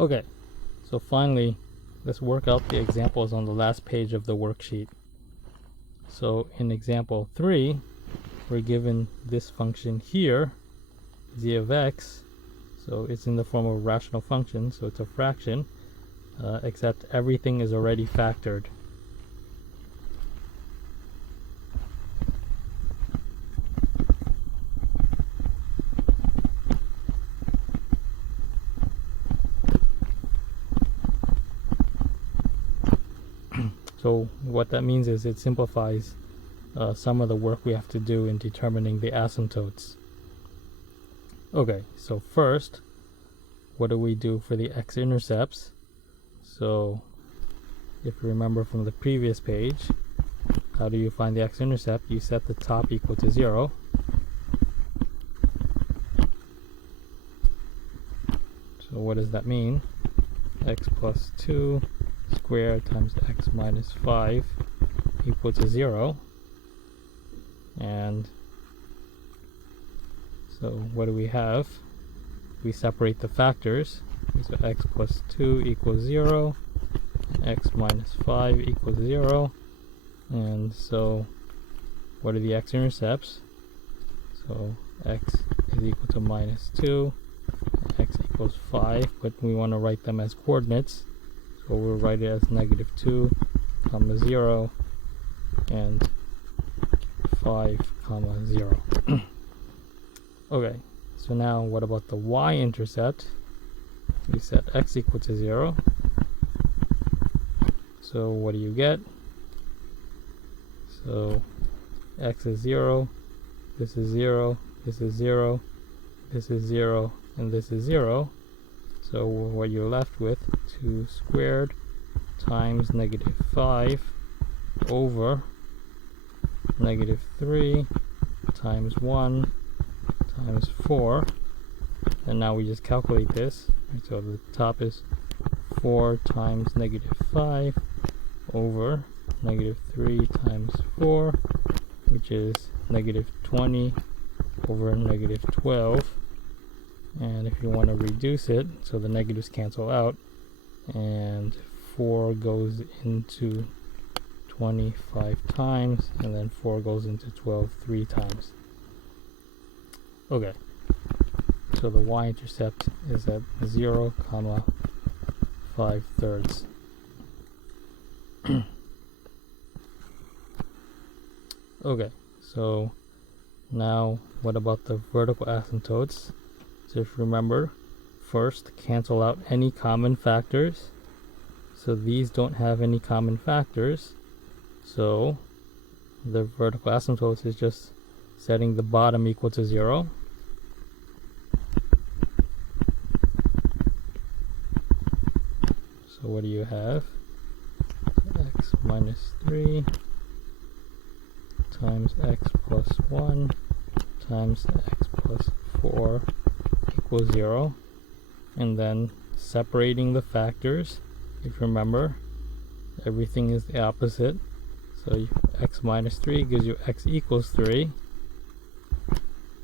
Okay, so finally, let's work out the examples on the last page of the worksheet. So in example 3, we're given this function here, z of x. So it's in the form of a rational function, so it's a fraction, except everything is already factored. So what that means is it simplifies some of the work we have to do in determining the asymptotes. Okay, so first, what do we do for the x-intercepts? So if you remember from the previous page, how do you find the x-intercept? You set the top equal to 0. So what does that mean? X plus 2 squared times x minus 5 equal to 0. And so what do we have? We separate the factors. So x plus 2 equals 0, x minus 5 equals 0. And so what are the x-intercepts? So x is equal to minus 2, x equals 5, but we want to write them as coordinates. So we'll write it as negative 2, comma 0, and 5, comma 0. Okay, so now what about the y-intercept? We set x equal to 0. So what do you get? So x is 0, this is 0, this is 0, this is 0, and this is 0. So what you're left with, 2 squared times negative 5 over negative 3 times 1 times 4. And now we just calculate this. Right, so the top is 4 times negative 5 over negative 3 times 4, which is negative 20 over negative 12. And if you want to reduce it, so the negatives cancel out, and 4 goes into 25 times, and then 4 goes into 12 3 times. Okay, so the y-intercept is at 0, comma 5/3. Okay, so now what about the vertical asymptotes? So if you remember, first cancel out any common factors. So these don't have any common factors. So the vertical asymptotes is just setting the bottom equal to 0. So what do you have? X minus 3 times x plus 1 times x plus 4 equals 0. And then separating the factors, if you remember, everything is the opposite. So x minus 3 gives you x equals 3.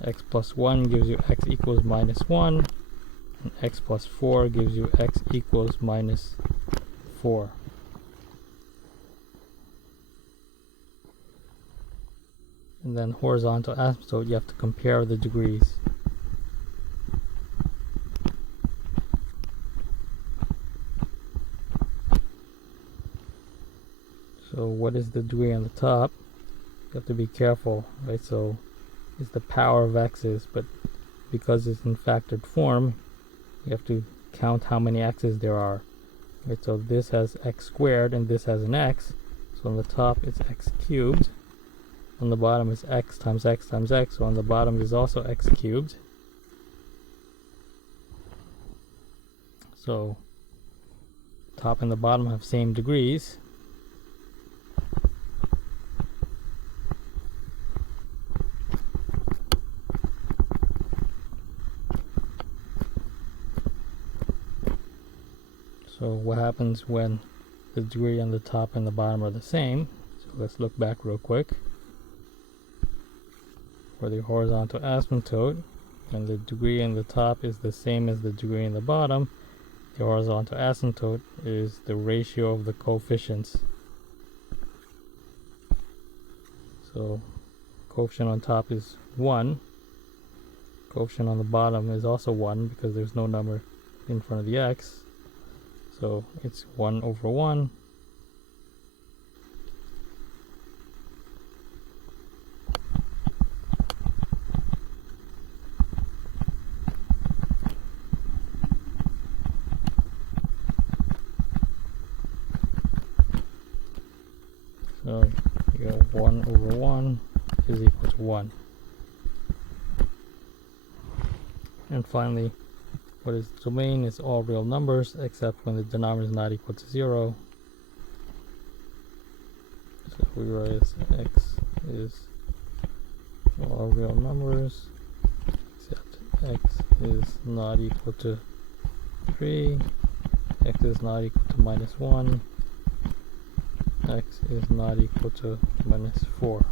X plus 1 gives you x equals minus 1. And x plus 4 gives you x equals minus 4. And then horizontal asymptote, you have to compare the degrees. So what is the degree on the top? You have to be careful, right? So it's the power of x's, but because it's in factored form, you have to count how many x's there are. Right? So this has x squared and this has an x. So on the top it's x cubed. On the bottom is x times x times x. So on the bottom is also x cubed. So top and the bottom have same degrees. So what happens when the degree on the top and the bottom are the same? So let's look back real quick. For the horizontal asymptote, when the degree in the top is the same as the degree in the bottom, the horizontal asymptote is the ratio of the coefficients. So coefficient on top is 1. Coefficient on the bottom is also 1 because there's no number in front of the x. So it's 1 over 1. So you got 1 over 1 is equal to 1. And finally, what is the domain? Is all real numbers except when the denominator is not equal to 0. So we write as x is all real numbers except x is not equal to 3, x is not equal to minus 1, x is not equal to minus 4.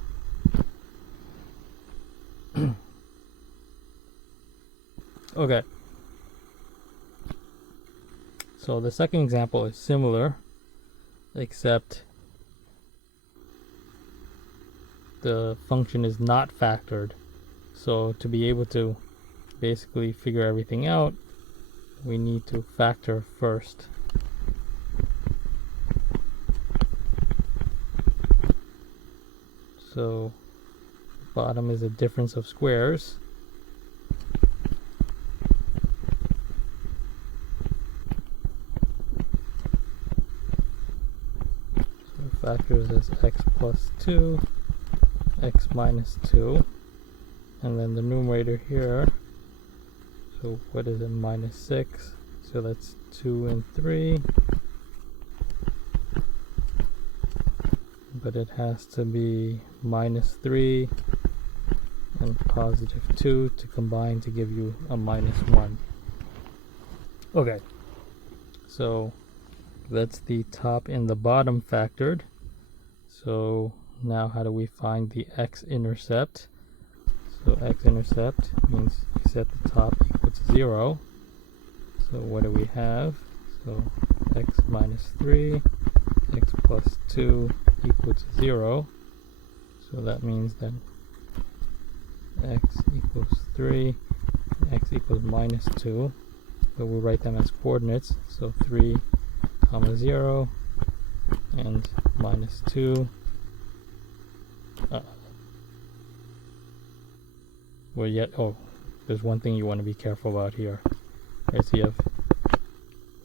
Okay. So the second example is similar, except the function is not factored. So to be able to basically figure everything out, we need to factor first. So bottom is a difference of squares. So factors as x plus 2, x minus 2, and then the numerator here, so what is it, minus 6, so that's 2 and 3, but it has to be minus 3 and positive 2 to combine to give you a minus 1. Okay, so that's the top and the bottom factored. So now how do we find the x-intercept? So x-intercept means you set the top equal to 0. So what do we have? So x minus 3, x plus 2 equal to 0. So that means that x equals 3, x equals minus 2. So we'll write them as coordinates. So 3, comma 0, and minus 2. There's one thing you want to be careful about here. Right, so you have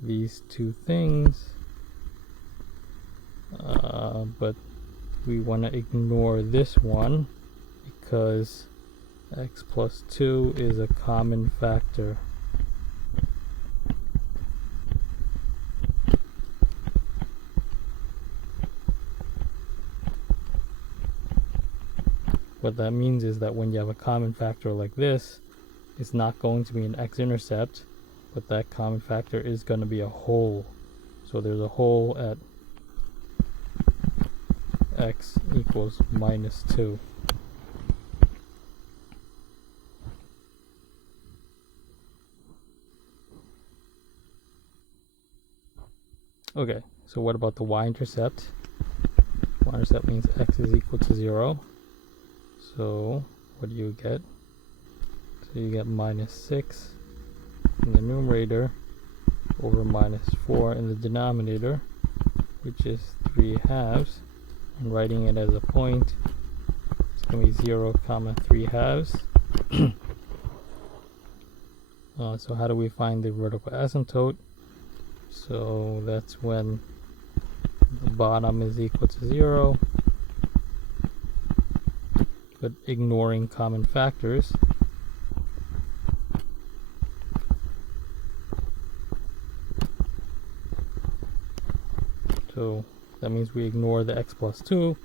these two things, but we want to ignore this one because x plus 2 is a common factor. What that means is that when you have a common factor like this, it's not going to be an x-intercept, but that common factor is going to be a hole. So there's a hole at x equals minus 2. Okay, so what about the y-intercept? Y-intercept means x is equal to 0. So what do you get? So you get minus 6 in the numerator over minus 4 in the denominator, which is 3 halves. And writing it as a point, it's going to be 0 comma 3 halves. So how do we find the vertical asymptote? So that's when the bottom is equal to 0, but ignoring common factors. So that means we ignore the x plus 2.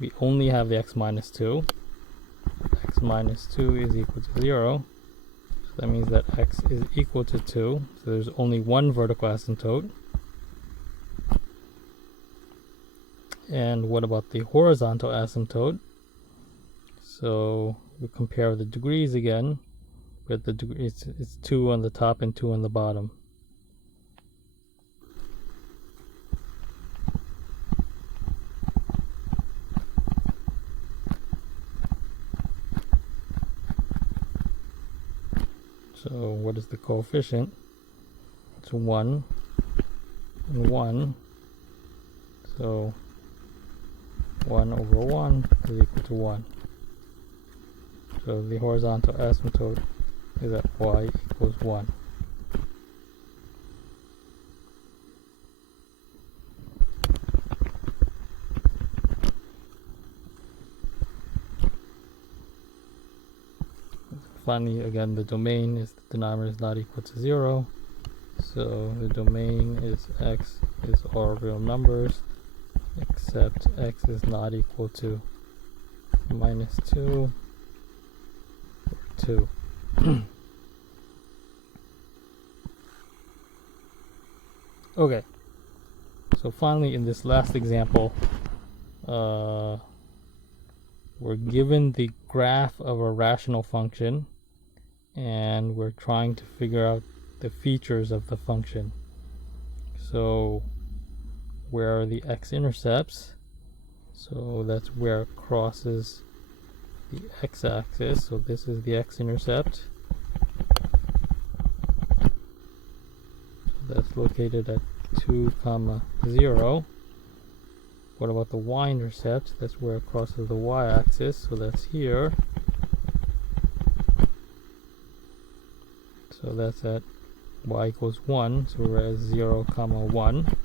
We only have the x minus 2. X minus 2 is equal to 0. So that means that x is equal to 2. So there's only one vertical asymptote. And what about the horizontal asymptote? So we compare the degrees again, but the degree it's 2 on the top and 2 on the bottom. So what is the coefficient? It's 1 and 1. So 1 over 1 is equal to 1. So the horizontal asymptote is at y equals 1. Finally, again, the domain is the denominator is not equal to 0. So the domain is x is all real numbers except x is not equal to -2 or 2. Okay, so finally in this last example, we're given the graph of a rational function and we're trying to figure out the features of the function. So where are the x-intercepts? So that's where it crosses the x-axis. So this is the x-intercept. So that's located at 2, 0. What about the y-intercept? That's where it crosses the y-axis. So that's here. So that's at y equals 1. So we're at 0, 1.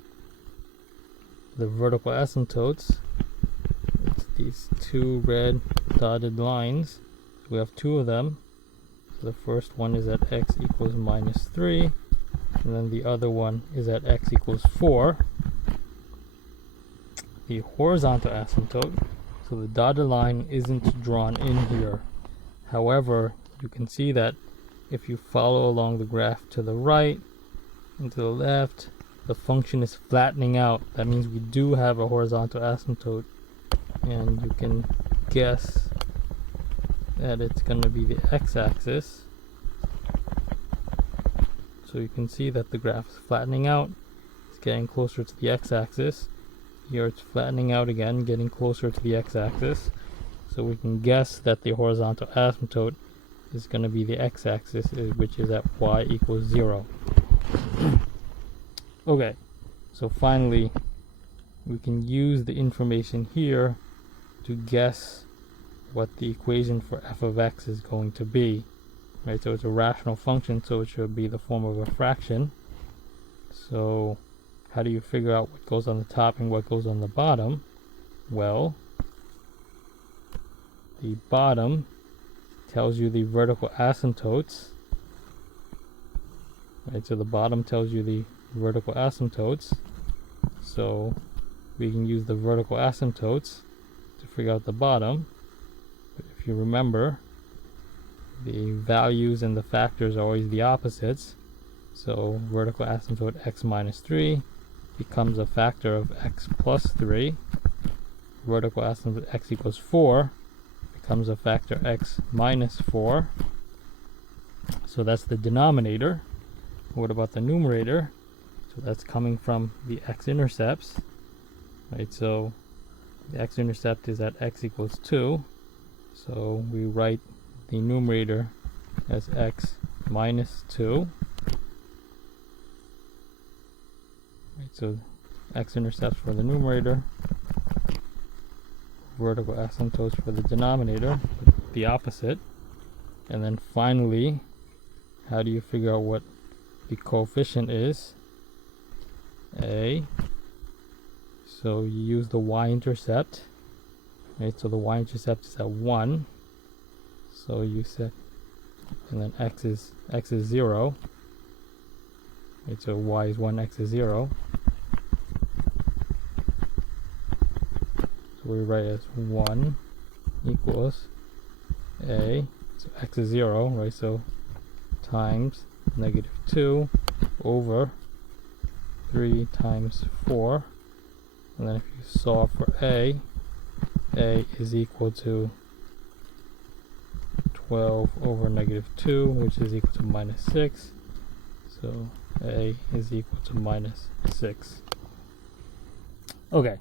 The vertical asymptotes, it's these two red dotted lines. We have two of them. So the first one is at x equals -3, and then the other one is at x equals 4. The horizontal asymptote, so the dotted line isn't drawn in here. However, you can see that if you follow along the graph to the right and to the left, the function is flattening out. That means we do have a horizontal asymptote, and you can guess that it's going to be the x-axis. So you can see that the graph is flattening out. It's getting closer to the x-axis. Here it's flattening out again, getting closer to the x-axis. So we can guess that the horizontal asymptote is going to be the x-axis, which is at y equals 0. Okay, so finally we can use the information here to guess what the equation for f of x is going to be. Right, so it's a rational function, so it should be the form of a fraction. So how do you figure out what goes on the top and what goes on the bottom? Well, the bottom tells you the vertical asymptotes. Right, so the bottom tells you the vertical asymptotes. So we can use the vertical asymptotes to figure out the bottom. But if you remember, the values and the factors are always the opposites. So vertical asymptote x minus 3 becomes a factor of x plus 3. Vertical asymptote x equals 4 becomes a factor x minus 4. So that's the denominator. What about the numerator? So that's coming from the x-intercepts. Right, so the x-intercept is at x equals 2. So we write the numerator as x minus 2. Right, so x-intercepts for the numerator, vertical asymptotes for the denominator, the opposite. And then finally, how do you figure out what the coefficient is? A. So you use the y-intercept. Right, so the y-intercept is at 1. So you set, and then x is 0. Right, so y is 1, x is 0. So we write as 1 equals a, so x is 0, right? So times -2 over 3 times 4. And then if you solve for a is equal to 12 over -2, which is equal to -6. So a is equal to -6. Okay.